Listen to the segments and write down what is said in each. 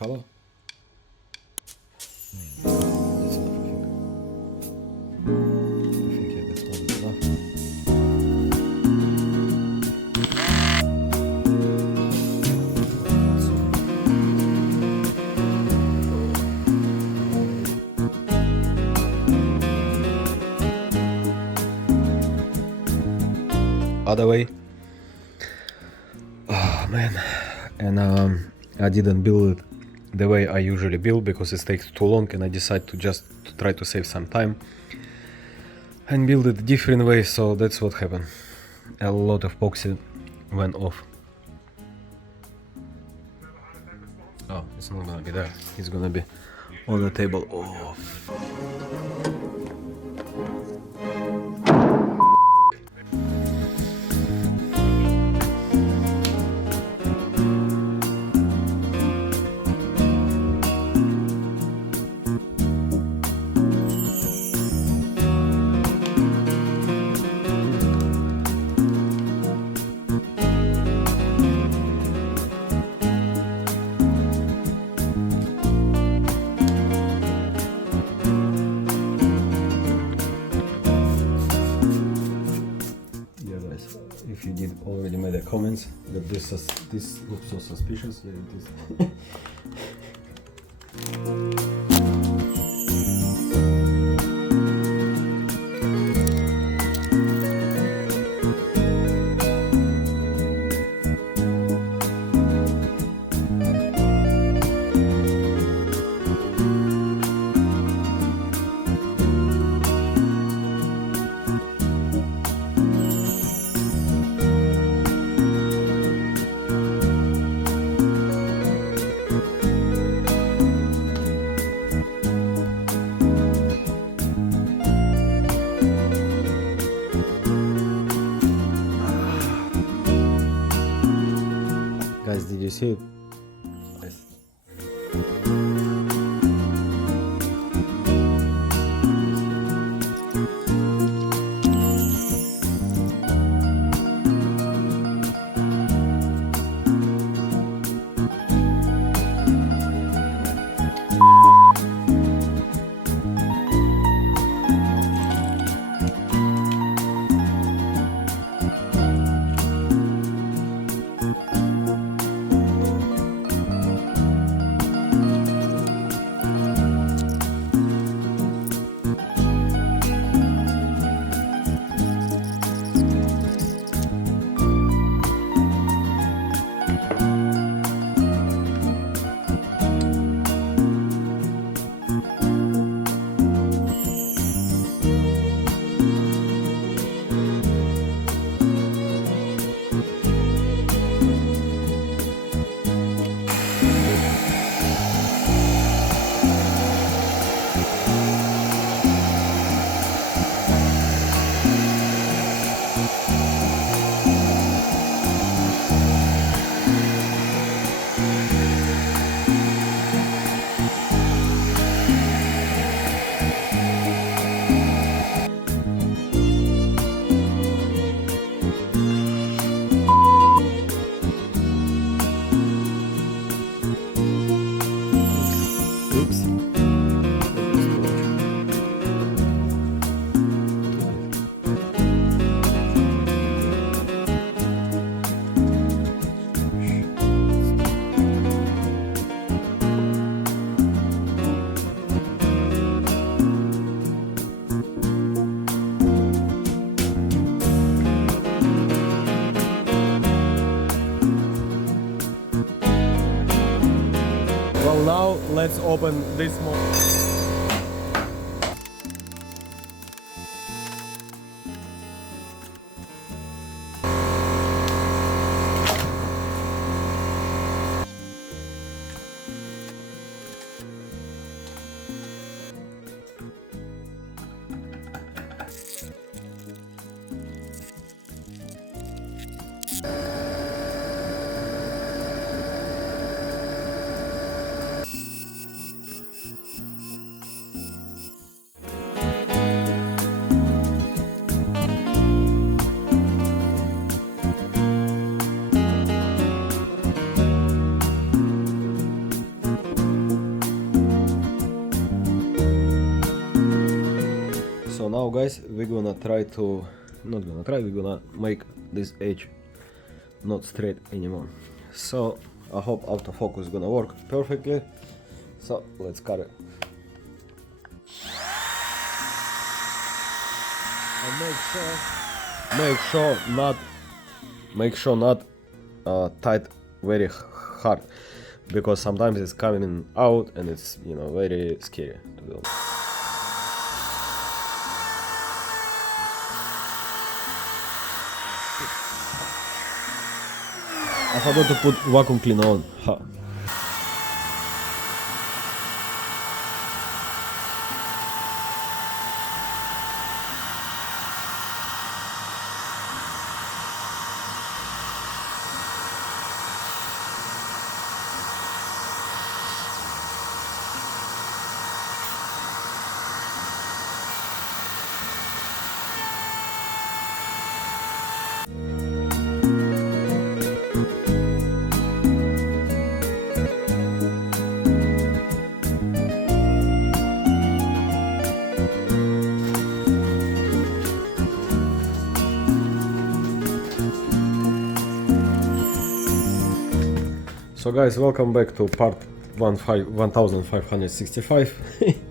color. That's enough, I think. Yeah, that's not enough. Other way. Oh man, and I didn't build it the way I usually build because it takes too long, and I decided to just try to save some time and build it different way. So that's what happened. A lot of epoxy went off. Oh, it's not gonna be there. It's gonna be on the table. Oh. If you did already made a comments that this looks so suspicious, there it is. Guys, did you see it? Yes. Well, now let's open this one. now guys, we're gonna try to, not gonna try, we're gonna make this edge not straight anymore. So I hope autofocus is gonna work perfectly. So let's cut it. And make sure not tight very hard, because sometimes it's coming out and it's, you know, very scary to do. I forgot to put vacuum cleaner on. Ha. So guys, welcome back to part 1565,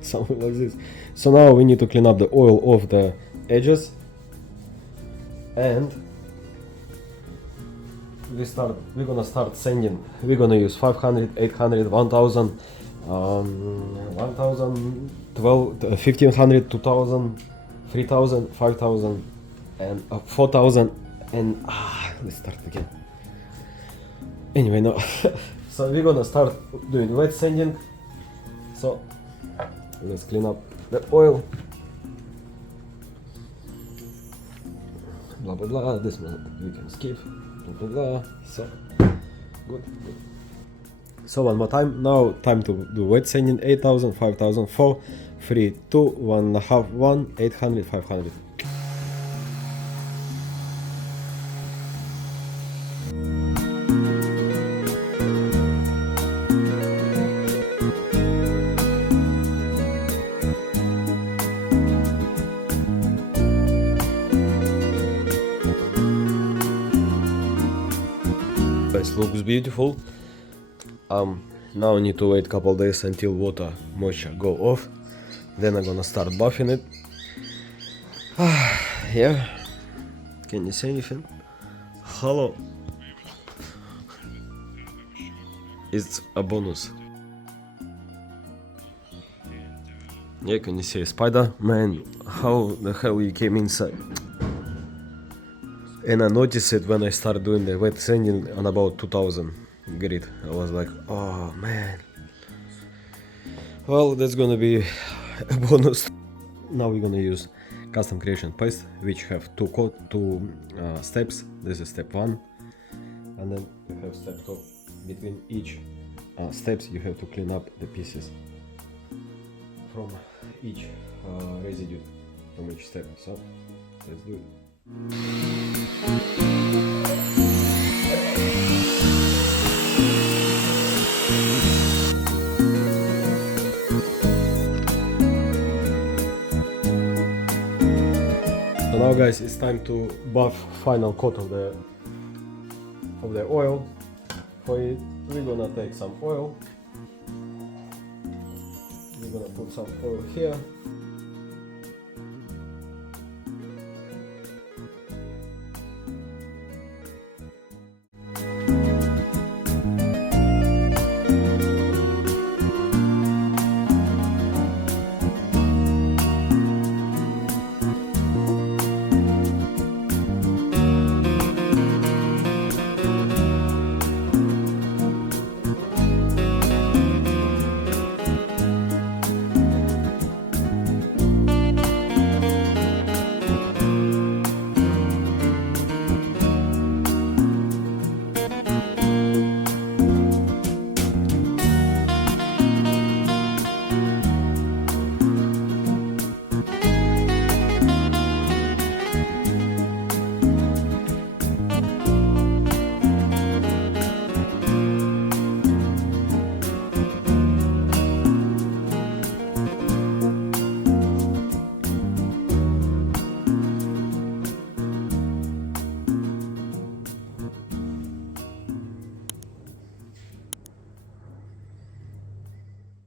something like this. So now we need to clean up the oil off the edges, and we're gonna start sanding. We're gonna use 500, 800, 1000, 1000, 12, 1500, 2000, 3000, 5000 and 4000, and let's start again. Anyway, no. So we're gonna start doing wet sanding. So let's clean up the oil. Blah blah blah. This one we can skip. Blah blah blah. So good. So one more time. Now time to do wet sanding. 8000, 5000, 4, 3, 2, 1.5, 1, 800, 500. Looks beautiful. Now I need to wait a couple days until water moisture go off. Then I'm gonna start buffing it. Yeah. Can you say anything? Hello. It's a bonus. Yeah, can you see a spider? Man, how the hell you came inside? And I noticed it when I started doing the wet sanding on about 2000 grit. I was like, oh man. Well, that's gonna be a bonus. Now we're gonna use custom creation paste, which have two steps. This is step 1, and then you have step 2. Between each steps you have to clean up the pieces from each residue from each step. So let's do it. So now guys, it's time to buff final coat of the oil. For it, we're gonna take some oil. We're gonna put some oil here.